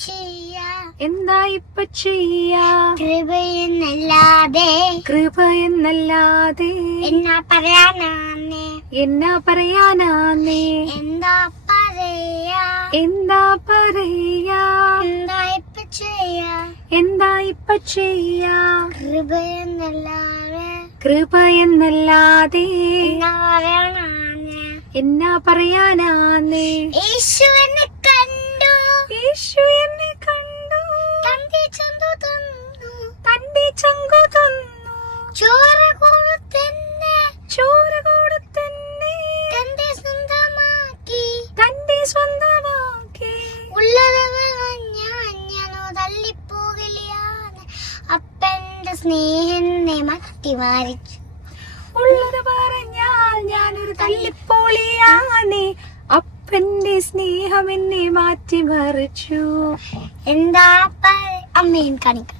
ചെയ്യാ കൃപയെന്നല്ലാതെ എന്നാ പറയാനാന്നേ എന്താ പറയാ എന്താ ഇപ്പ ചെയ്യാ കൃപയെന്നല്ലാതെ എന്നാ പറയാനാന്നേ യേശു എന്നെ കണ്ടു തന്റെ ചങ്കു തന്നു ചോര കൊടുത്തെന്നെ തന്റെ സ്വന്തമാക്കി ഉള്ളത് ഞാനോ തള്ളിപ്പോകലിയാണ് അപ്പന്റെ സ്നേഹന്നെ മറ്റിമാരിച്ചു ഉള്ളത് പറഞ്ഞാൽ ഞാനൊരു തല്ലിപ്പോളിയാണേ അപ്പന്റെ സ്നേഹം എന്നെ മാറ്റിമറിച്ചു എന്താ അമ്മയും കാണിക്ക